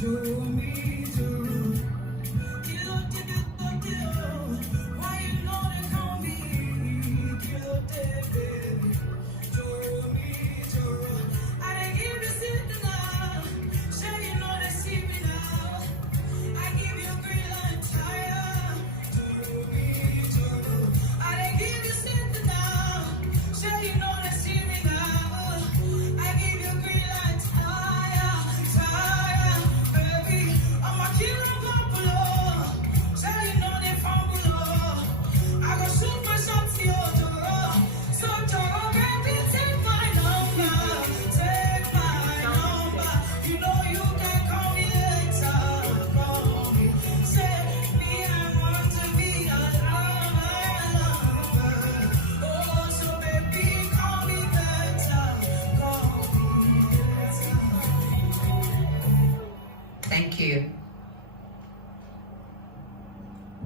Do me, do. Why you know they call me? Baby. Do me, do. I didn't give you something now. Sure you know they see me now. I give you green light fire. Do me, do. I didn't give you something now. Sure you know they see me now. I give you green light fire, fire, baby. I'm a killer popular. Sure you know they fumble. I go shoot my shot to your door. So Joro, baby, take my number. Take my number. You know you can call me later. Call me. Say me, I want to be a lover. Oh, so baby, call me better. Call me better. Thank you.